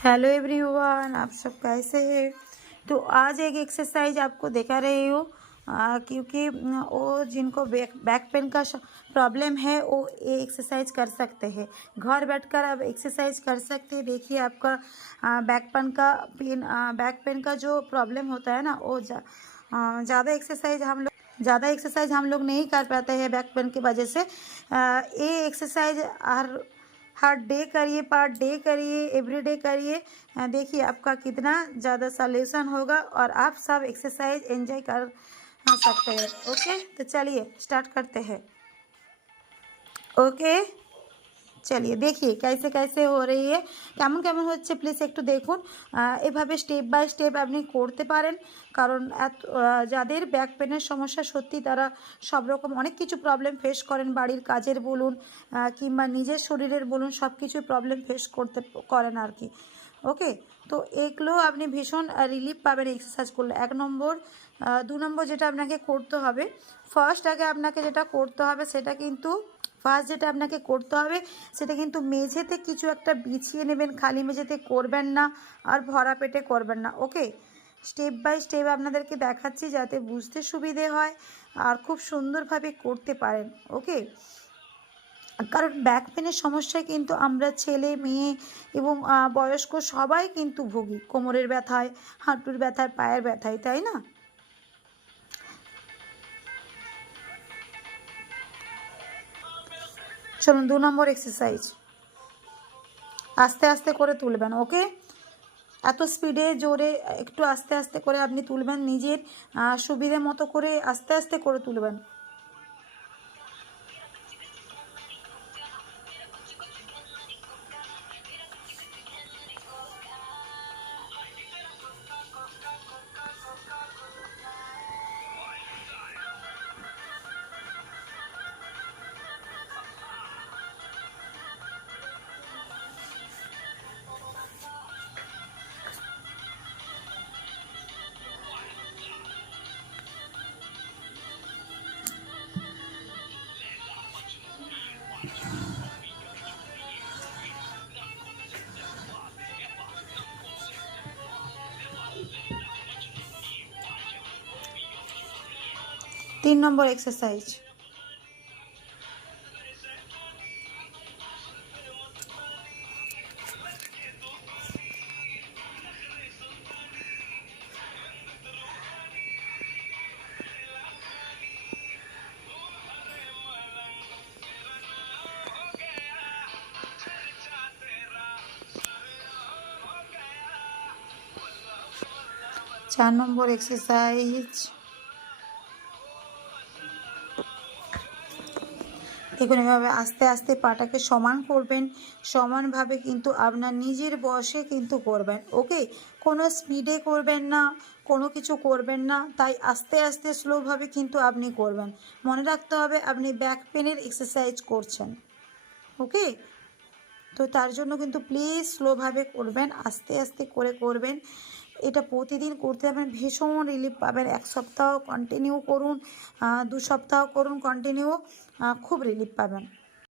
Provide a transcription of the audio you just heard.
Hello everyone, आप सब कैसे हैं। तो आज एक एक्सरसाइज आपको दिखा रही हूँ क्योंकि वो जिनको बैक पेन का प्रॉब्लम है वो ये एक्सरसाइज कर सकते हैं। घर बैठकर आप एक्सरसाइज कर सकते हैं। देखिए आपका बैक पेन का जो प्रॉब्लम होता है ना वो ज़्यादा एक्सरसाइज हम लोग नहीं कर पाते हैं बैक पेन की वजह से। ये एक्सरसाइज हर डे करिए, पर डे करिए, एवरी डे करिए। देखिए आपका कितना ज़्यादा सॉल्यूशन होगा और आप सब एक्सरसाइज एंजॉय कर सकते हैं। ओके, तो चलिए स्टार्ट करते हैं। ओके, चलिए देखिए कैसे कैसे हो रही है, কেমন কেমন হচ্ছে প্লিজ একটু দেখুন। এভাবে স্টেপ বাই স্টেপ আপনি করতে পারেন, কারণ যাদের ব্যাক পেনের সমস্যা সত্যি তারা সব রকম অনেক কিছু প্রবলেম ফেস করেন, বাড়ির কাজের বলুন কিংবা নিজের শরীরের বলুন, সব কিছুই প্রবলেম ফেস করেন আর কি। ওকে, তো এগুলো আপনি ভীষণ রিলিফ পাবেন এক্সারসাইজ করলে। 1 নম্বর 2 নম্বর যেটা আপনাকে করতে হবে, ফার্স্ট যেটা আপনাকে করতে হবে সেটা কিন্তু মেঝেতে কিছু একটা বিছিয়ে নেবেন। খালি মেঝেতে করবেন না আর ভরা পেটে করবেন না। ওকে, স্টেপ বাই স্টেপ আপনাদেরকে দেখাচ্ছি যাতে বুঝতে সুবিধে হয় আর খুব সুন্দরভাবে করতে পারেন। ওকে, কারণ ব্যাক পেনের সমস্যায় কিন্তু আমরা ছেলে মেয়ে এবং বয়স্ক সবাই কিন্তু ভুগি, কোমরের ব্যথায়, হাঁটুর ব্যথায়, পায়ের ব্যথায়, তাই না। চলুন 2 নম্বর এক্সারসাইজ আস্তে আস্তে করে তুলবেন। ওকে, এত স্পিডে জোরে একটু আস্তে আস্তে করে আপনি তুলবেন, নিজের সুবিধে মতো করে আস্তে আস্তে করে তুলবেন। तीन নম্বর এক্সারসাইজ। 4 নম্বর এক্সারসাইজ। দেখুন এভাবে আস্তে আস্তে পাটাকে সমান করবেন, সমানভাবে কিন্তু আপনার নিজের বয়সে কিন্তু করবেন। ওকে, কোনো স্পিডে করবেন না, কোনো কিছু করবেন না, তাই আস্তে আস্তে স্লোভাবে কিন্তু আপনি করবেন। মনে রাখতে হবে আপনি ব্যাক পেনের এক্সারসাইজ করছেন। ওকে, তো তার জন্য কিন্তু প্লিজ স্লোভাবে করবেন, আস্তে আস্তে করে করবেন। এটা প্রতিদিন করতে পারবেন, ভীষণ রিলিফ পাবেন। 1 সপ্তাহ কন্টিনিউ করুন, 2 সপ্তাহ করুন কন্টিনিউ, খুব রিলিফ পাবেন।